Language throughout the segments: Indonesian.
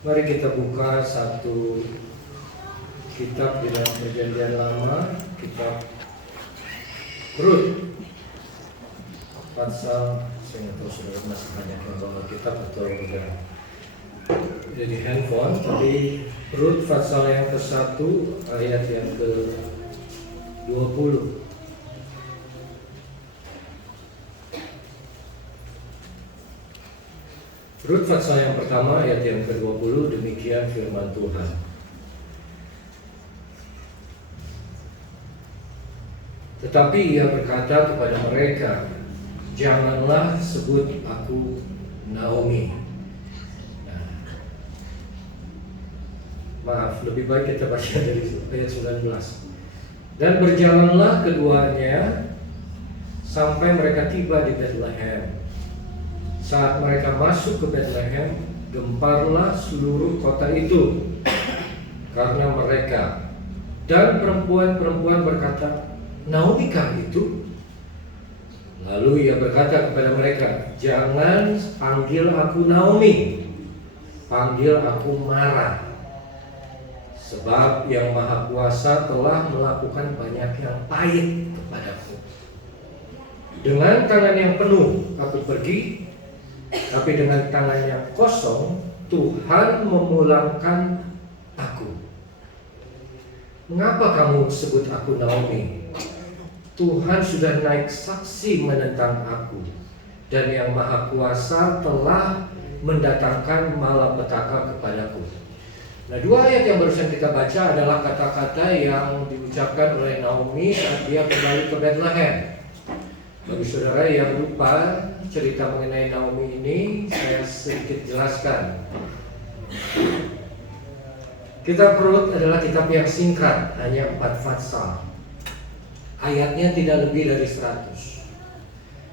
Mari kita buka satu kitab di dalam Perjanjian Lama, kitab Rut Fatsal. Saya nggak tahu saudara masih banyak yang bawa kitab atau udah di handphone. Tapi Rut Fatsal yang ke-1 ayat yang ke-20. Rut Fatsal yang pertama ayat yang ke-20, demikian firman Tuhan. Tetapi ia berkata kepada mereka, janganlah sebut aku Naomi. Nah, maaf, lebih baik kita baca dari ayat 19. Dan berjalanlah keduanya sampai mereka tiba di Bethlehem. Saat mereka masuk ke Bethlehem, gemparlah seluruh kota itu karena mereka. Dan perempuan-perempuan berkata, Naomi kah itu? Lalu ia berkata kepada mereka, jangan panggil aku Naomi, panggil aku Mara. Sebab yang Maha Kuasa telah melakukan banyak yang pahit kepadaku. Dengan tangan yang penuh aku pergi, tapi dengan tangan yang kosong Tuhan memulangkan aku. Mengapa kamu sebut aku Naomi? Tuhan sudah naik saksi menentang aku, dan yang Maha Kuasa telah mendatangkan malapetaka kepadaku. Nah, dua ayat yang barusan kita baca adalah kata-kata yang diucapkan oleh Naomi saat dia kembali ke Bethlehem. Bagi saudara yang lupa cerita mengenai Naomi ini, saya sedikit jelaskan. Kitab Rut adalah kitab yang singkat, hanya 4 fatsal. Ayatnya tidak lebih dari 100.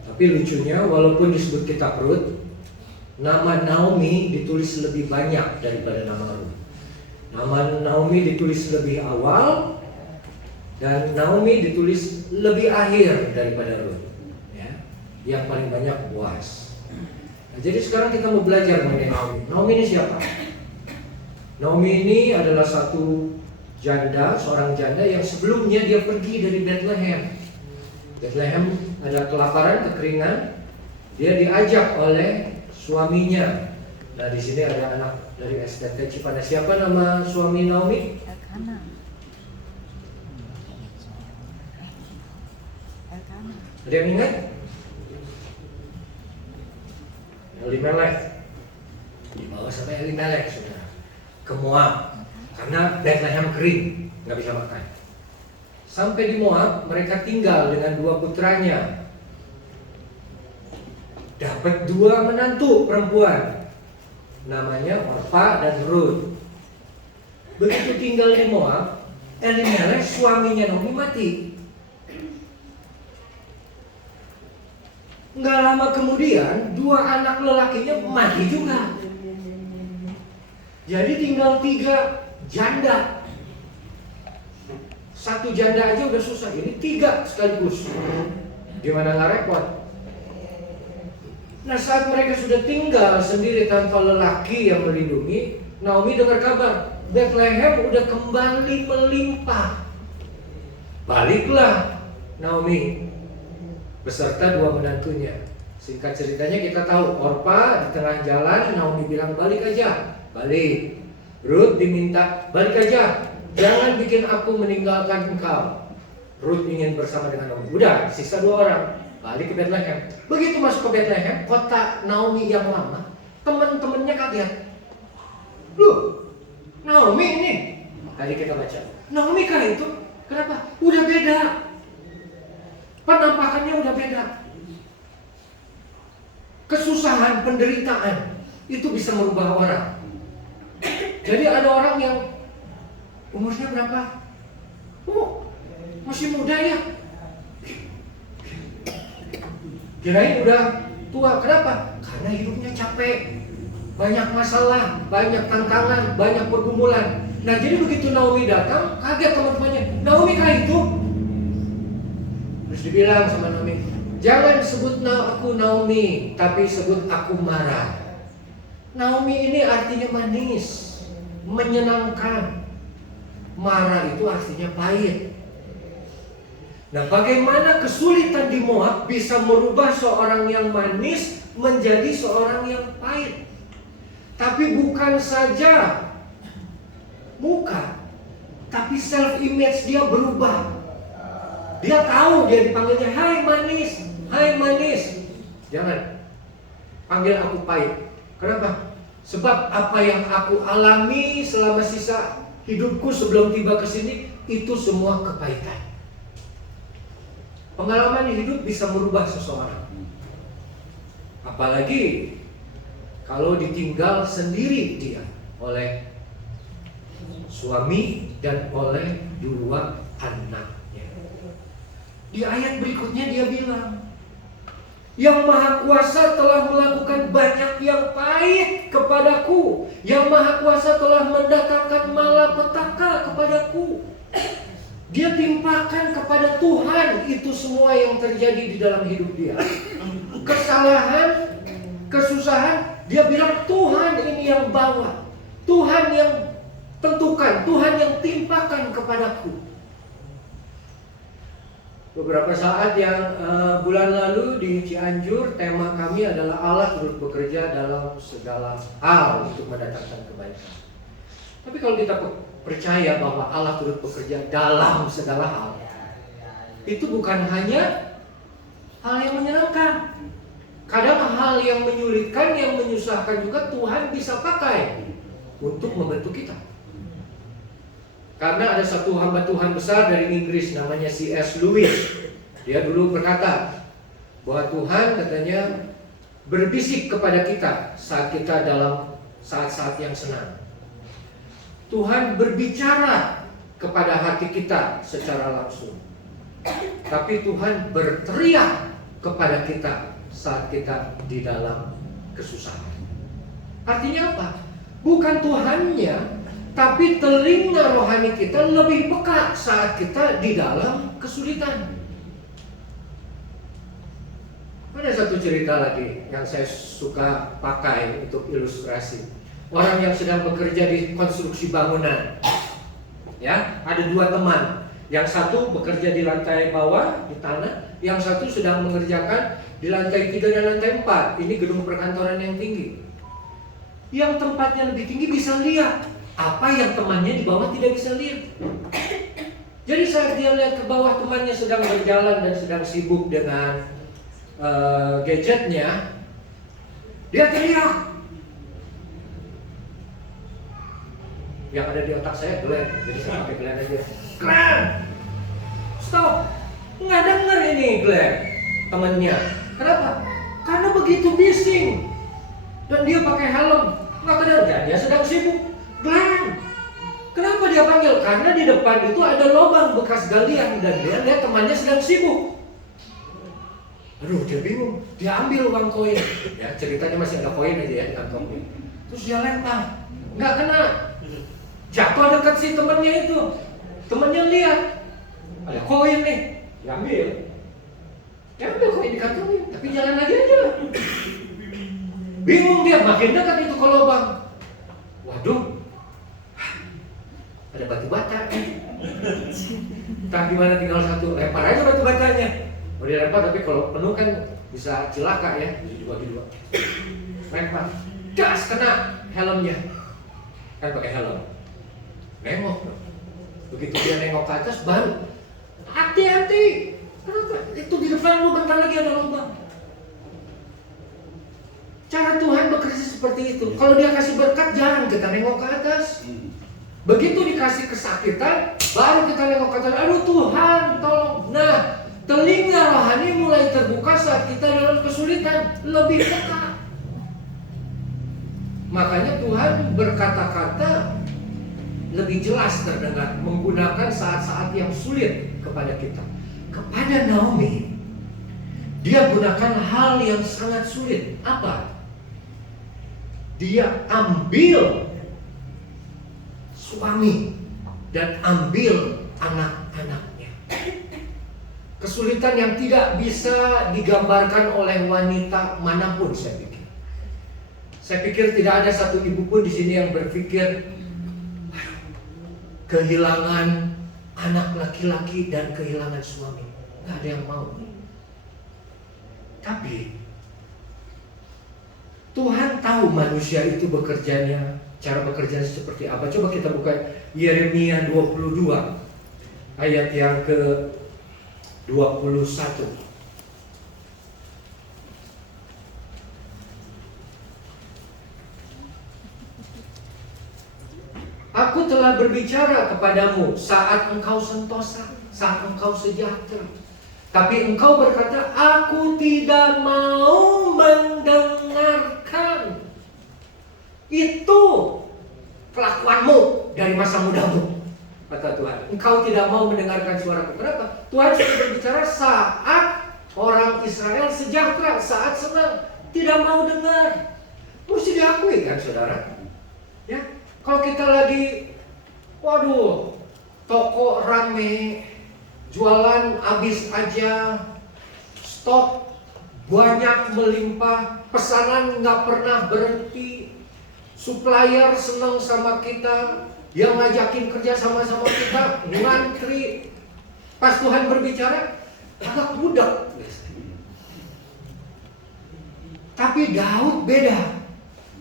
Tapi lucunya, walaupun disebut kitab Rut, nama Naomi ditulis lebih banyak daripada nama Rut. Nama Naomi ditulis lebih awal, dan Naomi ditulis lebih akhir daripada Rut. Yang paling banyak Boaz. Nah, jadi sekarang kita mau belajar mengenai Naomi. Naomi ini siapa? Naomi ini adalah satu janda, seorang janda yang sebelumnya dia pergi dari Bethlehem. Bethlehem ada kelaparan, kekeringan. Dia diajak oleh suaminya. Nah, di sini ada anak dari STT Cipanas. Siapa nama suami Naomi? Elkanah. Ada yang ingat? Elimelek. Dibawa sampai Elimelek, saudara, ke Moab, karena Bethlehem kering, nggak bisa makan. Sampai di Moab, mereka tinggal dengan 2 putranya. Dapat 2 menantu perempuan, namanya Orpa dan Rut. Begitu tinggal di Moab, Elimelek suaminya Naomi mati. Nggak lama kemudian 2 anak lelakinya mati juga. Jadi tinggal 3 janda. 1 janda aja udah susah, ini 3 sekaligus. Gimana nggak repot? Nah, saat mereka sudah tinggal sendiri tanpa lelaki yang melindungi, Naomi dengar kabar Bethlehem udah kembali melimpah. Baliklah Naomi beserta 2 menantunya. Singkat ceritanya kita tahu, Orpa di tengah jalan, Naomi bilang balik aja, balik. Rut diminta balik aja, jangan bikin aku meninggalkan engkau. Rut ingin bersama dengan Naomi. Udah, sisa 2 orang, balik ke Bethlehem. Begitu masuk ke Bethlehem, kota Naomi yang lama, teman-temannya kaget. Loh, Naomi ini, tadi kita baca, Naomi kah itu? Kenapa? Udah beda. Penampakannya udah beda. Kesusahan, penderitaan itu bisa merubah orang. Jadi ada orang yang umurnya berapa? Oh, masih muda ya. Kirain udah tua. Kenapa? Karena hidupnya capek, banyak masalah, banyak tantangan, banyak pergumulan. Nah, jadi begitu Naomi datang, kaget teman-temannya. Naomi kah itu? Terus dibilang sama Naomi, jangan sebut aku Naomi, tapi sebut aku Mara. Naomi ini artinya manis, menyenangkan. Mara itu artinya pahit. Nah, bagaimana kesulitan di Moab bisa merubah seorang yang manis menjadi seorang yang pahit? Tapi bukan saja muka, tapi self image dia berubah. Dia tahu dia dipanggilnya, hai manis, hai manis. Jangan panggil aku pahit. Kenapa? Sebab apa yang aku alami selama sisa hidupku sebelum tiba ke sini itu semua kepahitan. Pengalaman hidup bisa merubah seseorang. Apalagi kalau ditinggal sendiri dia oleh suami dan oleh 2 anaknya. Di ayat berikutnya dia bilang, Yang Maha Kuasa telah melakukan banyak yang pahit kepadaku. Yang Maha Kuasa telah mendatangkan malapetaka kepadaku. Dia timpakan kepada Tuhan itu semua yang terjadi di dalam hidup dia. Kesalahan, kesusahan, dia bilang Tuhan ini yang bawa. Tuhan yang tentukan, Tuhan yang timpakan kepadaku. Beberapa saat yang bulan lalu di Cianjur, tema kami adalah Allah turut bekerja dalam segala hal untuk mendatangkan kebaikan. Tapi kalau kita percaya bahwa Allah turut bekerja dalam segala hal, itu bukan hanya hal yang menyenangkan. Kadang hal yang menyulitkan, yang menyusahkan juga Tuhan bisa pakai untuk membentuk kita. Karena ada satu hamba Tuhan besar dari Inggris namanya C.S. Lewis. Dia dulu berkata bahwa Tuhan katanya berbisik kepada kita saat kita dalam saat-saat yang senang. Tuhan berbicara kepada hati kita secara langsung. Tapi Tuhan berteriak kepada kita saat kita di dalam kesusahan. Artinya apa? Bukan Tuhannya, tapi telinga rohani kita lebih peka saat kita di dalam kesulitan. Ada satu cerita lagi yang saya suka pakai untuk ilustrasi. Orang yang sedang bekerja di konstruksi bangunan. Ya, ada 2 teman. Yang satu bekerja di lantai bawah di tanah, yang satu sedang mengerjakan di lantai 3 dan lantai 4. Ini gedung perkantoran yang tinggi. Yang tempatnya lebih tinggi bisa lihat apa yang temannya di bawah tidak bisa lihat. Jadi saat dia lihat ke bawah temannya sedang berjalan dan sedang sibuk dengan gadgetnya, dia teriak. Yang ada di otak saya Glenn, jadi saya pakai Glenn aja. Glenn, stop, nggak denger ini Glenn, temannya. Kenapa? Karena begitu bising dan dia pakai helm, nggak kedengeran. Dia sedang sibuk. Glenn, kenapa dia panggil? Karena di depan itu ada lubang bekas galian dan dia lihat temannya sedang sibuk. Aduh, dia bingung. Dia ambil uang koin. Ya, ceritanya masih ada koin aja ya di kantongnya. Terus dia lempar, nggak kena. Jatuh dekat si temannya itu. Temannya lihat ada koin nih, diambil. Dia ambil koin di kantongnya, tapi jalan lagi aja. Bingung dia, makin dekat itu ke lubang. Waduh, ada batu bata. Entah gimana tinggal satu, lempar aja batu batanya. Mau dilempar tapi kalau penuh kan bisa celaka ya, bisa dibagi 2. Lempar, gas kena helmnya. Kan pakai helm. Nengok. Begitu dia nengok ke atas baru hati-hati. Kenapa? Itu di depan lu bentar lagi ada lubang. Cara Tuhan bekerja seperti itu. Kalau dia kasih berkat, jangan kita nengok ke atas. Begitu dikasih kesakitan, baru kita nengok ke atas. Aduh Tuhan, tolong. Nah, telinga rohani mulai terbuka saat kita dalam kesulitan, lebih peka. Makanya Tuhan berkata-kata lebih jelas terdengar, menggunakan saat-saat yang sulit kepada kita. Kepada Naomi, dia gunakan hal yang sangat sulit. Apa? Dia ambil suami dan ambil anak-anaknya. Kesulitan yang tidak bisa digambarkan oleh wanita manapun, saya pikir. Saya pikir tidak ada satu ibu pun di sini yang berpikir kehilangan anak laki-laki dan kehilangan suami. Nggak ada yang mau. Tapi Tuhan tahu manusia itu bekerjanya, cara bekerjanya seperti apa. Coba kita buka Yeremia 22 ayat yang ke-21. Aku telah berbicara kepadamu saat engkau sentosa, saat engkau sejahtera. Tapi engkau berkata, aku tidak mau mendengarkan. Itu kelakuanmu dari masa mudamu, kata Tuhan. Engkau tidak mau mendengarkan suaraku. Kenapa? Tuhan sudah berbicara saat orang Israel sejahtera, saat senang. Tidak mau dengar. Mesti diakui kan saudara? Ya, kalau kita lagi, waduh, toko rame, jualan habis aja, stok banyak melimpah, pesanan nggak pernah berhenti, supplier senang sama kita, yang ngajakin kerja sama-sama kita, ngantri. Pas Tuhan berbicara, agak budak. Tapi Daud beda.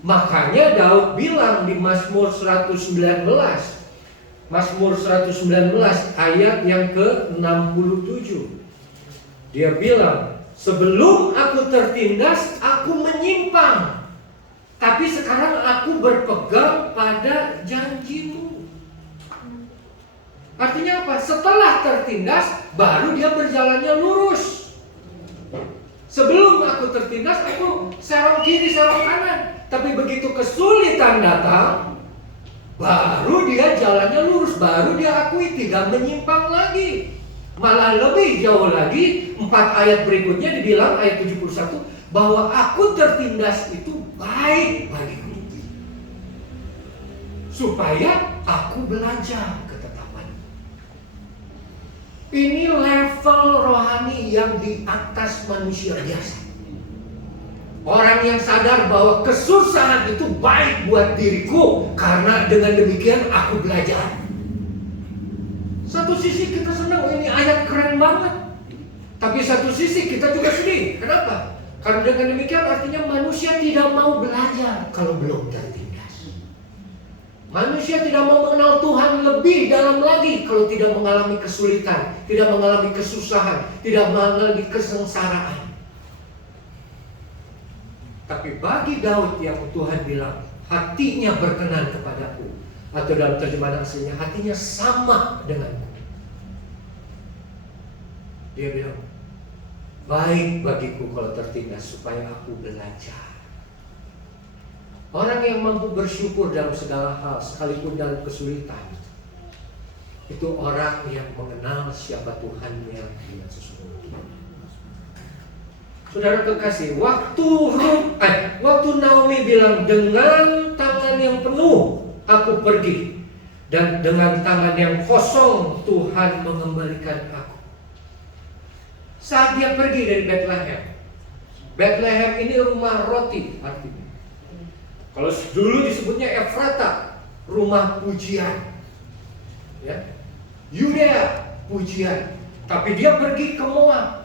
Makanya Daud bilang di Mazmur 119, Mazmur 119 ayat yang ke-67. Dia bilang, sebelum aku tertindas, aku menyimpang. Tapi sekarang aku berpegang pada janjimu. Artinya apa? Setelah tertindas, baru dia berjalannya lurus. Sebelum aku tertindas, aku serong kiri, serong kanan. Tapi begitu kesulitan datang, baru dia jalannya lurus. Baru dia akui tidak menyimpang lagi. Malah lebih jauh lagi, 4 ayat berikutnya dibilang, ayat 71, bahwa aku tertindas itu baik bagiku, supaya aku belajar ketetapan. Ini level rohani yang di atas manusia biasa. Orang yang sadar bahwa kesusahan itu baik buat diriku, karena dengan demikian aku belajar. Satu sisi kita senang, ini ayat keren banget. Tapi satu sisi kita juga sedih. Kenapa? Karena dengan demikian artinya manusia tidak mau belajar kalau belum tertindas. Manusia tidak mau mengenal Tuhan lebih dalam lagi kalau tidak mengalami kesulitan, tidak mengalami kesusahan, tidak mengalami kesengsaraan. Tapi bagi Daud yang Tuhan bilang hatinya berkenan kepadaku, atau dalam terjemahan aslinya hatinya sama denganku, dia bilang, baik bagiku kalau tertindas supaya aku belajar. Orang yang mampu bersyukur dalam segala hal, sekalipun dalam kesulitan, itu orang yang mengenal siapa Tuhannya dengan sesungguhnya. Saudara kekasih, waktu Naomi bilang, dengan tangan yang penuh aku pergi, dan dengan tangan yang kosong Tuhan mengembalikan aku. Saat dia pergi dari Bethlehem, Bethlehem ini rumah roti artinya. Kalau dulu disebutnya Efrata, rumah pujian, ya, Yudea pujian. Tapi dia pergi ke Moab.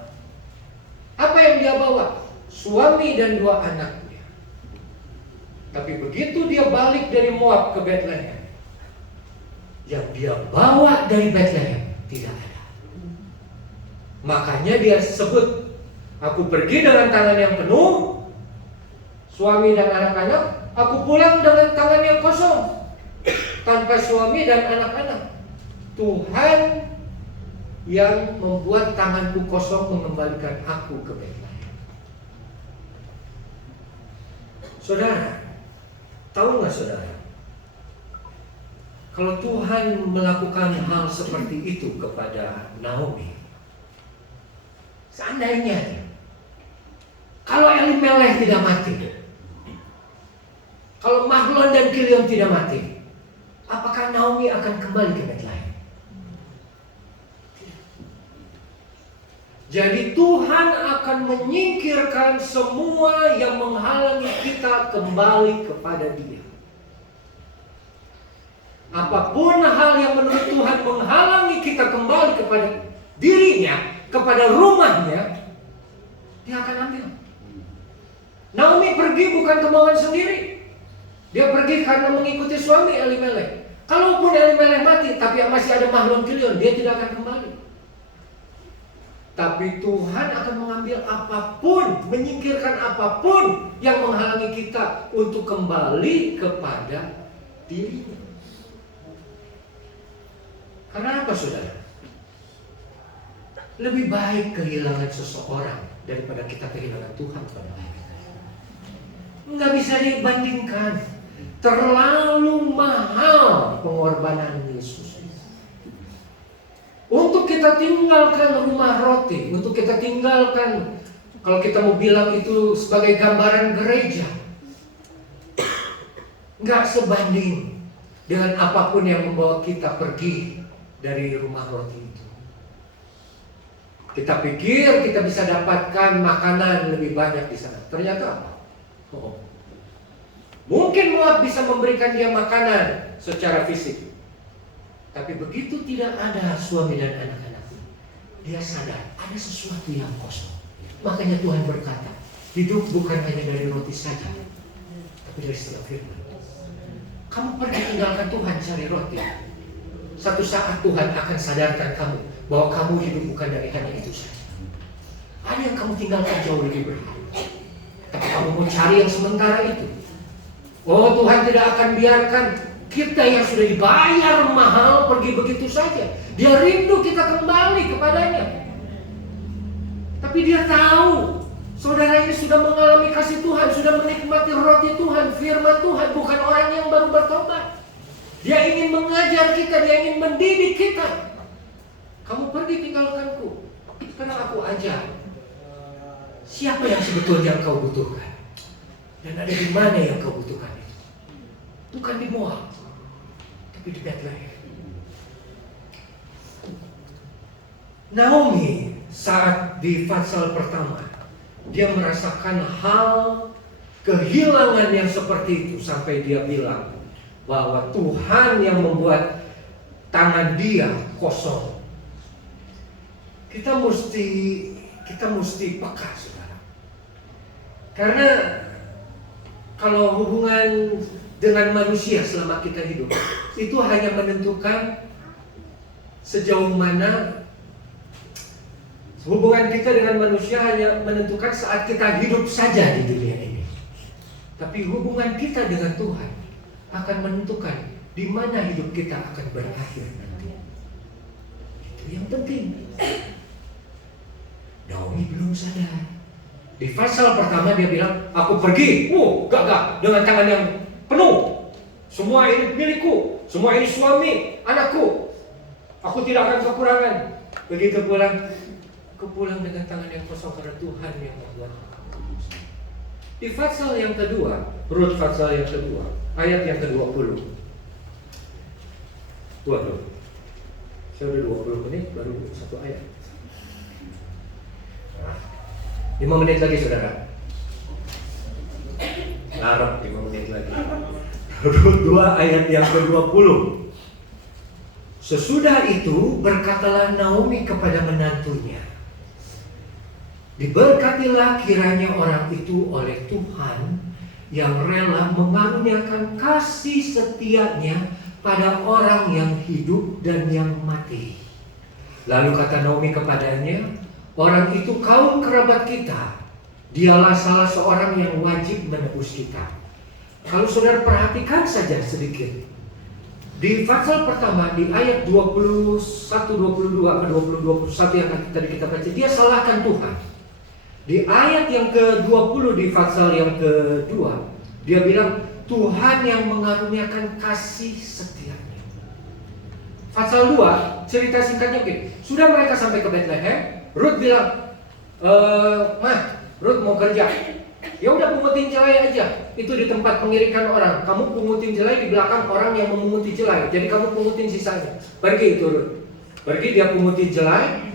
Apa yang dia bawa? Suami dan 2 anaknya. Tapi begitu dia balik dari Moab ke Bethlehem, yang dia bawa dari Bethlehem tidak ada. Makanya dia sebut, aku pergi dengan tangan yang penuh, suami dan anak-anak, aku pulang dengan tangan yang kosong, tanpa suami dan anak-anak. Tuhan yang membuat tanganku kosong mengembalikan aku ke Bethlehem. Saudara, tahu nggak saudara? Kalau Tuhan melakukan hal seperti itu kepada Naomi, seandainya kalau Elimelech tidak mati, kalau Mahlon dan Kilion tidak mati, apakah Naomi akan kembali ke Bethlehem? Jadi Tuhan akan menyingkirkan semua yang menghalangi kita kembali kepada Dia. Apapun hal yang menurut Tuhan menghalangi kita kembali kepada dirinya, kepada rumahnya, dia akan ambil. Naomi pergi bukan kemauan sendiri. Dia pergi karena mengikuti suami Elimelek. Kalaupun Elimelek mati, tapi masih ada Mahlon Kilion, dia tidak akan kembali. Tapi Tuhan akan mengambil apapun, menyingkirkan apapun yang menghalangi kita untuk kembali kepada dirinya. Karena apa, saudara? Lebih baik kehilangan seseorang daripada kita kehilangan Tuhan pada hari kita. Nggak bisa dibandingkan. Terlalu mahal pengorbanan Yesus. Untuk kita tinggalkan rumah roti, untuk kita tinggalkan, kalau kita mau bilang itu sebagai gambaran gereja, nggak sebanding dengan apapun yang membawa kita pergi dari rumah roti itu. Kita pikir kita bisa dapatkan makanan lebih banyak di sana. Ternyata apa? Mungkin Moab bisa memberikan dia makanan secara fisik, tapi begitu tidak ada suami dan anak-anaknya, dia sadar ada sesuatu yang kosong. Makanya Tuhan berkata, hidup bukan hanya dari roti saja, tapi dari setiap firman. Kamu pergi tinggalkan Tuhan cari roti. Satu saat Tuhan akan sadarkan kamu bahwa kamu hidup bukan dari hanya itu saja. Ada yang kamu tinggalkan jauh lebih berharga, tapi kamu mau cari yang sementara itu. Oh, Tuhan tidak akan biarkan kita yang sudah dibayar mahal pergi begitu saja. Dia rindu kita kembali kepadanya. Tapi dia tahu saudara ini sudah mengalami kasih Tuhan, sudah menikmati roti Tuhan, firman Tuhan, bukan orang yang baru bertobat. Dia ingin mengajar kita, dia ingin mendidik kita. Kamu pergi tinggalkanku, karena aku ajar siapa yang sebetulnya kau butuhkan, dan ada di mana yang kau butuhkan itu. Bukan di Moab, tapi di Bethlehem. Naomi saat di pasal pertama, dia merasakan hal kehilangan yang seperti itu, sampai dia bilang bahwa Tuhan yang membuat tangan dia kosong. Kita mesti peka, saudara. Karena kalau hubungan dengan manusia selama kita hidup, itu hanya menentukan sejauh mana hubungan kita dengan manusia, hanya menentukan saat kita hidup saja di dunia ini. Tapi hubungan kita dengan Tuhan akan menentukan di mana hidup kita akan berakhir nanti. Itu yang penting. Naomi belum sadar. Di pasal pertama dia bilang, aku pergi, gagah, dengan tangan yang penuh. Semua ini milikku, semua ini suami, anakku. Aku tidak akan kekurangan. Begitu pulang, aku pulang dengan tangan yang kosong karena Tuhan yang membuat. Di pasal yang kedua, Rut pasal yang kedua, ayat yang ke-20. Tuh. Saya udah 20 menit baru satu ayat. 5 menit lagi, saudara. Larang 5 menit lagi. Rut 2 ayat yang ke-20. Sesudah itu berkatalah Naomi kepada menantunya, diberkatilah kiranya orang itu oleh Tuhan yang rela mengaruniakan kasih setianya pada orang yang hidup dan yang mati. Lalu kata Naomi kepadanya, orang itu kaum kerabat kita, dialah salah seorang yang wajib menebus kita. Kalau saudara perhatikan saja sedikit, di pasal pertama di ayat 21, 22 ke 20, 21 yang tadi kita baca, dia salahkan Tuhan. Di ayat yang ke-20 di pasal yang kedua, dia bilang Tuhan yang mengaruniakan kasih setianya. Pasal 2, cerita singkatnya begini. Sudah mereka sampai ke Bethlehem, Rut bilang, Ruth mau kerja. Ya udah pungutin jelai aja. Itu di tempat pengirikan orang. Kamu pungutin jelai di belakang orang yang memunguti jelai. Jadi kamu pungutin sisanya. Pergi itu Ruth. Pergi dia pungutin jelai.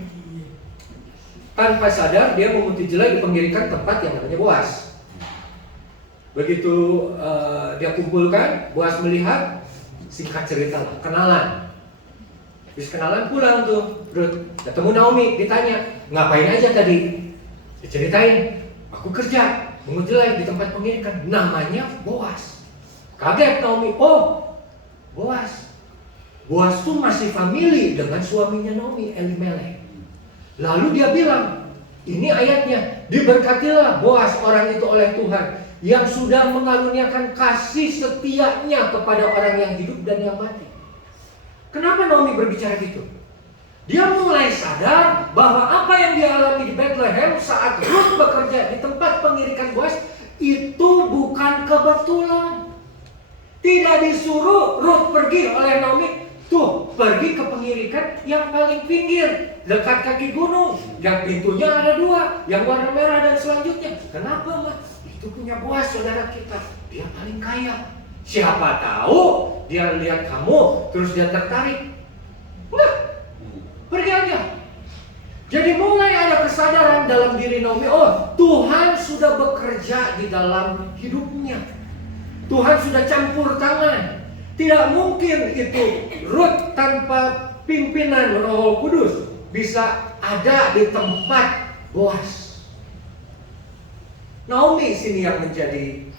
Tanpa sadar dia memunguti jelai di pengirikan tempat yang namanya Boas. Begitu dia kumpulkan, Boas melihat, singkat cerita lah, kenalan. Habis kenalan pulang tuh Ruth, ketemu Naomi, ditanya, ngapain aja tadi? Diceritain, aku kerja mengut jelai di tempat pengirikan, namanya Boas. Kaget Naomi, oh Boas. Boas tuh masih famili dengan suaminya Naomi, Elimelek. Lalu dia bilang, ini ayatnya, diberkatilah Boas orang itu oleh Tuhan, yang sudah mengaruniakan kasih setianya kepada orang yang hidup dan yang mati. Kenapa Naomi berbicara gitu? Dia mulai sadar bahwa apa yang dia alami di Bethlehem saat Ruth bekerja di tempat pengirikan Boas itu bukan kebetulan. Tidak disuruh Ruth pergi oleh Naomi, tuh pergi ke pengirikan yang paling pinggir, dekat kaki gunung, yang pintunya ada 2, yang warna merah dan selanjutnya. Kenapa, Mas? Itu punya Boas, saudara kita. Dia paling kaya. Siapa tahu dia lihat kamu, terus dia tertarik. Nah, pergi aja. Jadi mulai ada kesadaran dalam diri Naomi, oh Tuhan sudah bekerja di dalam hidupnya. Tuhan sudah campur tangan. Tidak mungkin itu Ruth tanpa pimpinan Roh Kudus bisa ada di tempat Boas. Naomi sini yang menjadi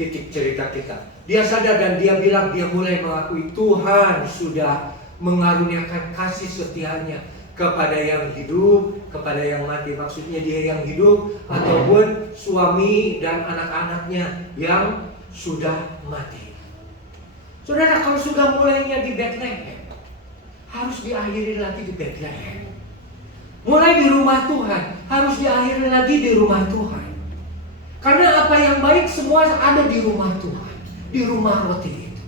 titik cerita kita. Dia sadar dan dia bilang, dia mulai mengakui Tuhan sudah mengaruniakan kasih setianya kepada yang hidup, kepada yang mati. Maksudnya dia yang hidup ataupun suami dan anak-anaknya yang sudah mati. Saudara, kalau sudah mulainya di Bethlehem, harus diakhiri lagi di Bethlehem. Mulai di rumah Tuhan, harus diakhiri lagi di rumah Tuhan. Karena apa yang baik semua ada di rumah Tuhan, di rumah roti itu.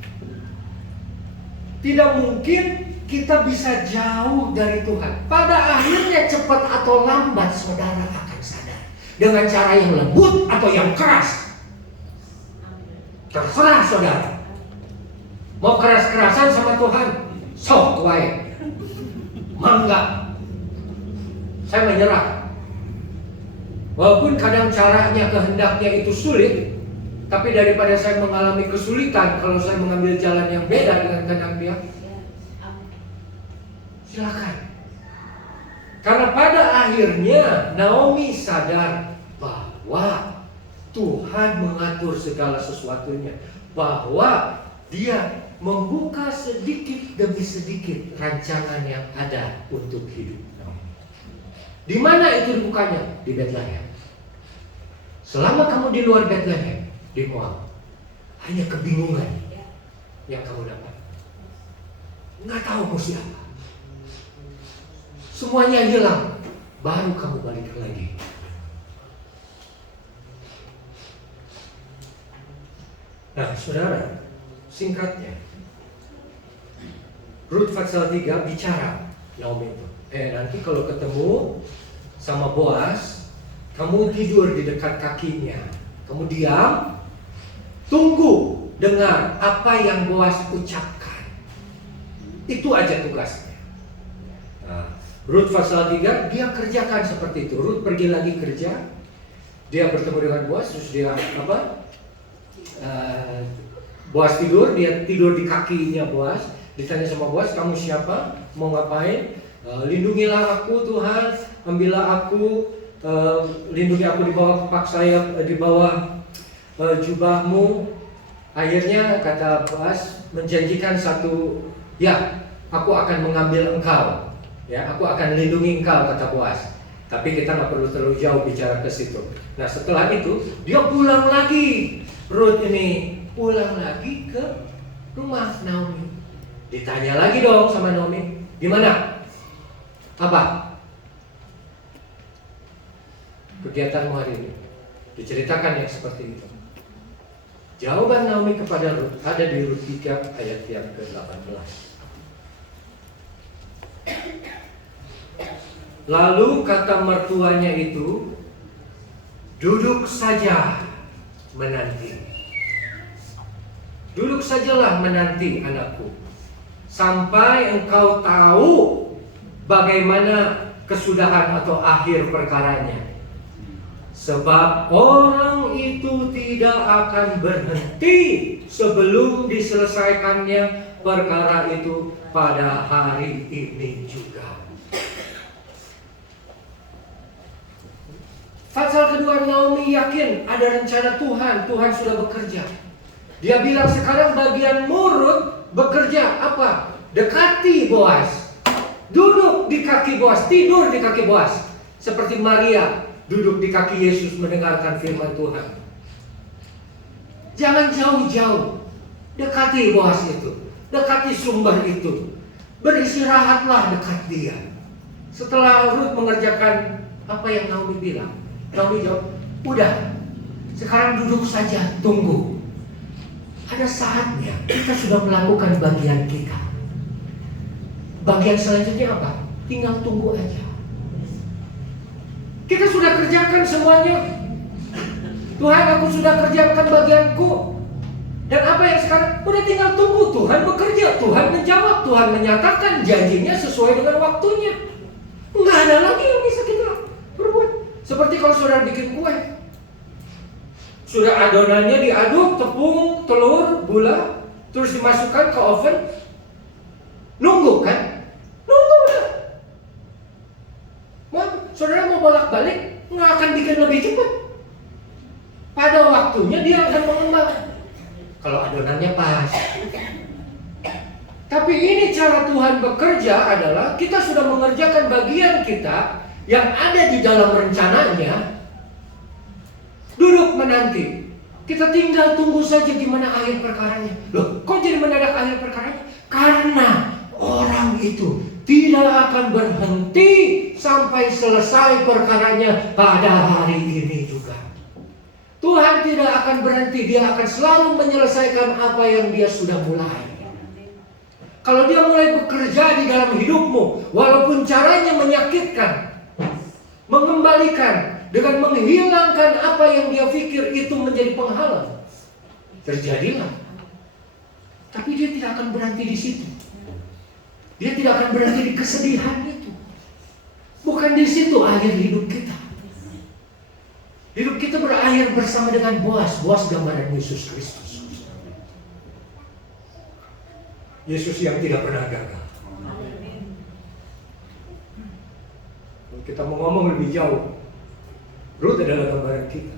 Tidak mungkin kita bisa jauh dari Tuhan. Pada akhirnya cepat atau lambat saudara akan sadar. Dengan cara yang lembut atau yang keras, terserah saudara. Mau keras-kerasan sama Tuhan, sok wae. Mangga. Saya menyerah. Walaupun kadang caranya, kehendaknya itu sulit, tapi daripada saya mengalami kesulitan kalau saya mengambil jalan yang beda dengan kehendak Dia, silakan. Karena pada akhirnya Naomi sadar bahwa Tuhan mengatur segala sesuatunya, bahwa Dia membuka sedikit demi sedikit rancangan yang ada untuk hidup. Di mana itu dibukanya? Di Bethlehem. Selama kamu di luar Bethlehem, di Moab, hanya kebingungan yang kamu dapat. Nggak tahu mau siapa. Semuanya hilang, baru kamu balik lagi. Nah, saudara, singkatnya, Rut pasal 3 bicara Naomi itu. Nanti kalau ketemu sama Boas, kamu tidur di dekat kakinya. Kamu diam, tunggu dengar apa yang Boas ucapkan. Itu aja tugasnya. Nah, Rut pasal 3 dia kerjakan seperti itu. Rut pergi lagi kerja, dia bertemu dengan Boas, terus dia Boas tidur, dia tidur di kakinya Boas. Ditanya sama Boas, kamu siapa? Mau ngapain? Lindungilah aku Tuhan, ambillah aku, lindungi aku di bawah kepak sayap, di bawah jubahmu. Akhirnya kata Boas menjanjikan satu, ya aku akan mengambil engkau, ya aku akan lindungi engkau, kata Boas. Tapi kita nggak perlu terlalu jauh bicara ke situ. Nah setelah itu dia pulang lagi, Rut ini pulang lagi ke rumah Naomi. Ditanya lagi dong sama Naomi, gimana? Apa kegiatanmu hari ini? Diceritakan yang seperti itu. Jawaban Naomi kepada Rut ada di Rut 3 ayat yang ke-18. Lalu kata mertuanya itu, duduk saja menanti. Duduk sajalah menanti anakku, sampai engkau tahu bagaimana kesudahan atau akhir perkaranya. Sebab orang itu tidak akan berhenti sebelum diselesaikannya perkara itu pada hari ini juga. Pasal kedua, Naomi yakin ada rencana Tuhan. Tuhan sudah bekerja. Dia bilang sekarang bagianmu Rut bekerja apa? Dekati Boaz. Duduk di kaki Boaz, tidur di kaki Boaz. Seperti Maria duduk di kaki Yesus mendengarkan firman Tuhan. Jangan jauh-jauh. Dekati Boaz itu. Dekati sumber itu. Beristirahatlah dekat dia. Setelah Rut mengerjakan apa yang Naomi bilang, Naomi jawab, udah, sekarang duduk saja, tunggu. Ada saatnya kita sudah melakukan bagian kita. Bagian selanjutnya apa? Tinggal tunggu aja. Kita sudah kerjakan semuanya. Tuhan, aku sudah kerjakan bagianku. Dan apa yang sekarang? Udah tinggal tunggu Tuhan bekerja. Tuhan menjawab. Tuhan menyatakan janjinya sesuai dengan waktunya. Nggak ada lagi yang bisa kita perbuat. Seperti kalau saudara bikin kue. Sudah adonannya diaduk, tepung, telur, gula, terus dimasukkan ke oven. Nunggu kan? Nunggu udah. Saudara mau bolak-balik, nggak akan bikin lebih cepat. Pada waktunya dia akan mengembang. Kalau adonannya pas. Tapi ini cara Tuhan bekerja adalah kita sudah mengerjakan bagian kita yang ada di dalam rencananya. Duduk menanti. Kita tinggal tunggu saja gimana akhir perkaranya. Loh, kok jadi mendadak akhir perkaranya? Karena orang itu tidak akan berhenti sampai selesai perkaranya pada hari ini juga. Tuhan tidak akan berhenti, dia akan selalu menyelesaikan apa yang dia sudah mulai. Kalau dia mulai bekerja di dalam hidupmu, walaupun caranya menyakitkan, mengembalikan, dengan menghilangkan apa yang dia pikir itu menjadi penghalang, terjadilah. Tapi dia tidak akan berhenti di situ. Dia tidak akan berhenti di kesedihan itu. Bukan di situ akhir hidup kita. Hidup kita berakhir bersama dengan Boaz. Boaz gambaran Yesus Kristus. Yesus yang tidak pernah gagal. Kalau kita mau ngomong lebih jauh, Rut adalah gambaran kita.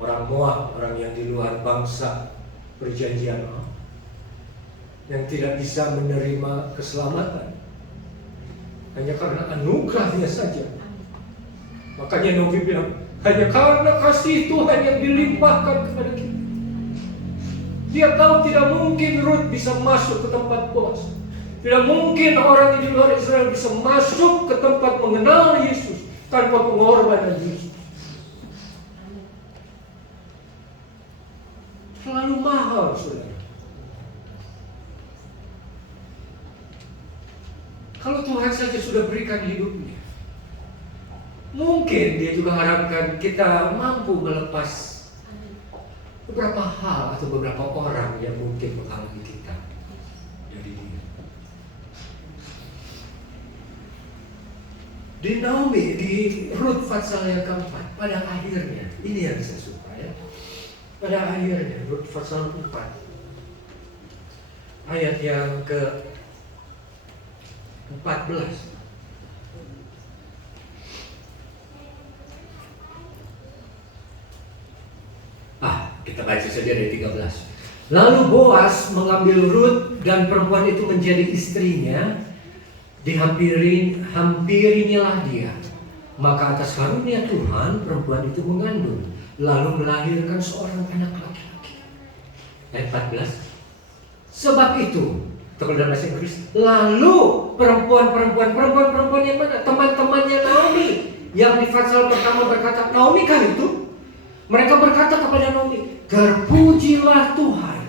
Orang Moab, orang yang di luar bangsa perjanjian Allah, yang tidak bisa menerima keselamatan hanya karena anugerahnya saja. Makanya Nabi bilang, hanya karena kasih Tuhan yang dilimpahkan kepada kita. Dia tahu tidak mungkin Rut bisa masuk ke tempat Boaz. Tidak mungkin orang di luar Israel bisa masuk ke tempat mengenal Yesus tanpa pengorbanan Yesus. Terlalu mahal, saudara. Kalau Tuhan saja sudah berikan hidupnya, mungkin dia juga harapkan kita mampu melepas beberapa hal atau beberapa orang yang mungkin menghalangi kita dari dia. Di Naomi, di Rut pasal yang keempat, pada akhirnya, ini yang saya suka ya. Pada akhirnya, Rut pasal 4 ayat yang ke 14. Kita baca saja dari 13. Lalu Boaz mengambil Rut dan perempuan itu menjadi istrinya. Hampirinya dia. Maka atas karunia Tuhan perempuan itu mengandung, lalu melahirkan seorang anak laki-laki. Ayat 14. Sebab itu, dalam bahasa Inggris, lalu perempuan yang mana? Teman-temannya Naomi yang di pasal pertama berkata, Naomi kah itu? Mereka berkata kepada Naomi, terpujilah Tuhan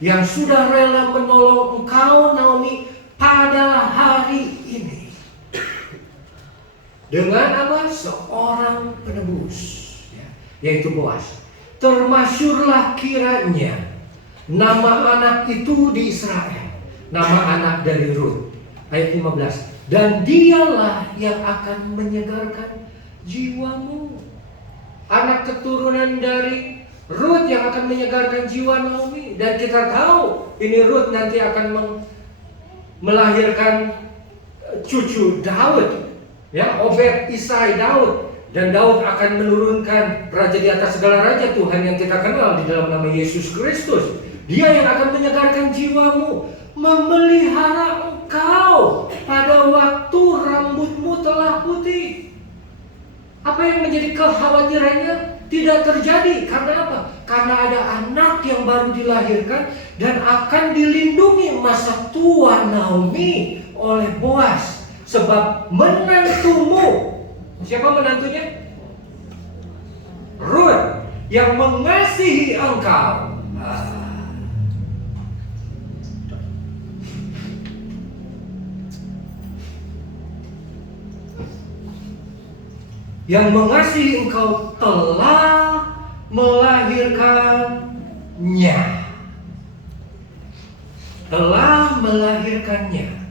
yang sudah rela menolong engkau Naomi pada hari ini. Dengan apa? Seorang penebus, yaitu Boaz. Termasyurlah kiranya nama anak itu di Israel, nama anak dari Rut. Ayat 15. Dan dialah yang akan menyegarkan jiwamu. Anak keturunan dari Rut yang akan menyegarkan jiwa Naomi. Dan kita tahu ini Rut nanti akan melahirkan cucu Daud, ya, Obed, Isai, Daud. Dan Daud akan menurunkan raja di atas segala raja, Tuhan yang kita kenal di dalam nama Yesus Kristus. Dia yang akan menyegarkan jiwamu, memelihara engkau pada waktu rambutmu telah putih. Apa yang menjadi kekhawatirannya? Tidak terjadi. Karena apa? Karena ada anak yang baru dilahirkan dan akan dilindungi masa tua Naomi oleh Boaz. Sebab menantumu, siapa menantunya? Rut yang mengasihi engkau. Yang mengasihi engkau telah melahirkannya. Telah melahirkannya.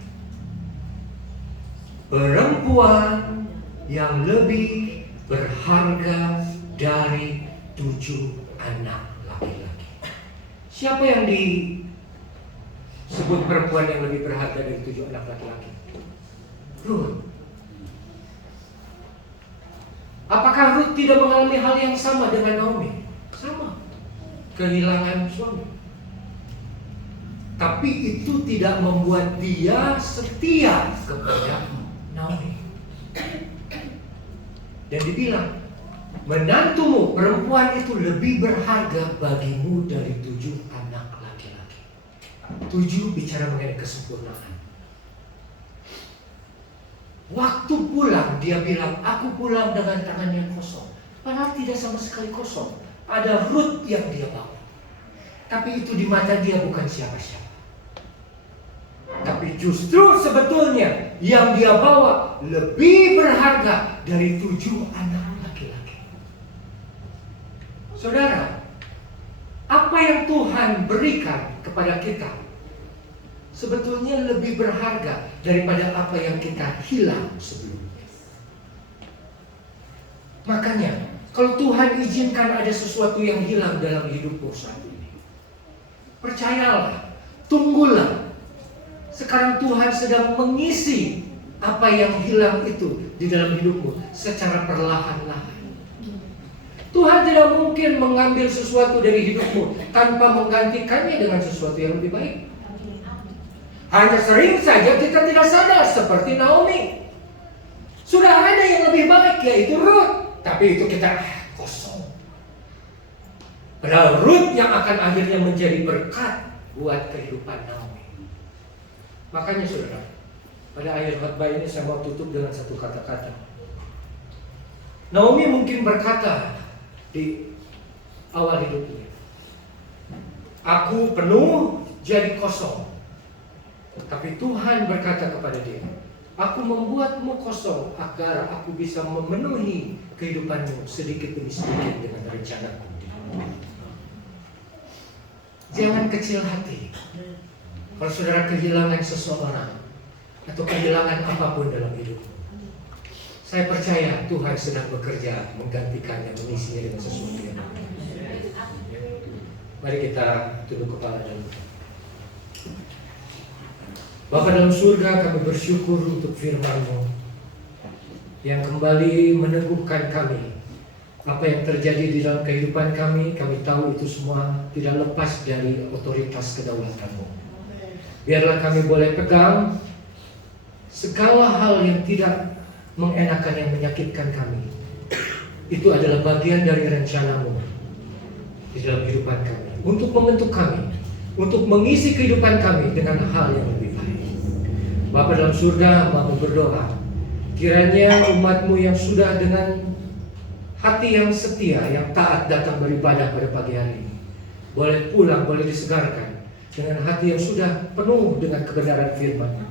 Perempuan yang lebih berharga dari 7 anak laki-laki. Siapa yang disebut perempuan yang lebih berharga dari 7 anak laki-laki? Rut. Apakah Rut tidak mengalami hal yang sama dengan Naomi? Sama. Kehilangan suami. Tapi itu tidak membuat dia setia kepada Naomi. Dan dibilang, menantumu perempuan itu lebih berharga bagimu dari 7 anak laki-laki. 7 bicara mengenai kesempurnaan. Waktu pulang dia bilang, aku pulang dengan tangan yang kosong. Padahal tidak sama sekali kosong. Ada Rut yang dia bawa. Tapi itu di mata dia bukan siapa-siapa. Tapi justru sebetulnya yang dia bawa lebih berharga dari 7 anak laki-laki. Saudara, apa yang Tuhan berikan kepada kita sebetulnya lebih berharga daripada apa yang kita hilang sebelumnya. Makanya, kalau Tuhan izinkan ada sesuatu yang hilang dalam hidupmu saat ini, percayalah, tunggulah. Sekarang Tuhan sedang mengisi apa yang hilang itu di dalam hidupmu secara perlahan-lahan. Tuhan tidak mungkin mengambil sesuatu dari hidupmu tanpa menggantikannya dengan sesuatu yang lebih baik. Hanya sering saja kita tidak sadar, seperti Naomi. Sudah ada yang lebih baik, yaitu Rut. Tapi itu kita kosong. Padahal Rut yang akan akhirnya menjadi berkat buat kehidupan Naomi. Makanya saudara, pada akhir khotbah ini saya mau tutup dengan satu kata-kata. Naomi mungkin berkata di awal hidupnya, aku penuh jadi kosong. Tapi Tuhan berkata kepada dia, aku membuatmu kosong agar aku bisa memenuhi kehidupanmu sedikit demi sedikit dengan rencanaku. Jangan kecil hati. Kalau saudara kehilangan seseorang atau kehilangan apapun dalam hidupmu, saya percaya Tuhan sedang bekerja menggantikannya, mengisinya dengan sesuatu yang lain. Mari kita tunduk kepala dan Bapa dalam surga, kami bersyukur untuk firman-Mu yang kembali meneguhkan kami. Apa yang terjadi di dalam kehidupan kami, kami tahu itu semua tidak lepas dari otoritas kedaulatan-Mu. Biarlah kami boleh pegang segala hal yang tidak mengenakan, yang menyakitkan kami. Itu adalah bagian dari rencana-Mu di dalam kehidupan kami, untuk membentuk kami, untuk mengisi kehidupan kami dengan hal yang lebih baik. Bapa dalam surga, kami berdoa, kiranya umat-Mu yang sudah dengan hati yang setia, yang taat datang beribadah pada pagi hari ini, boleh pulang, boleh disegarkan dengan hati yang sudah penuh dengan kebenaran firman-Mu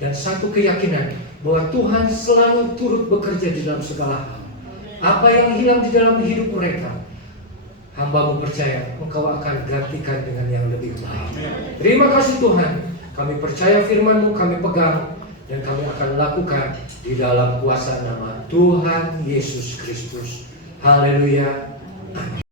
dan satu keyakinan bahwa Tuhan selalu turut bekerja di dalam segala hal. Apa yang hilang di dalam hidup mereka, hamba-Mu percaya Engkau akan gantikan dengan yang lebih baik. Terima kasih Tuhan. Kami percaya firman-Mu, kami pegang, dan kami akan lakukan di Di dalam kuasa nama Tuhan Yesus Kristus. Haleluya. Amin.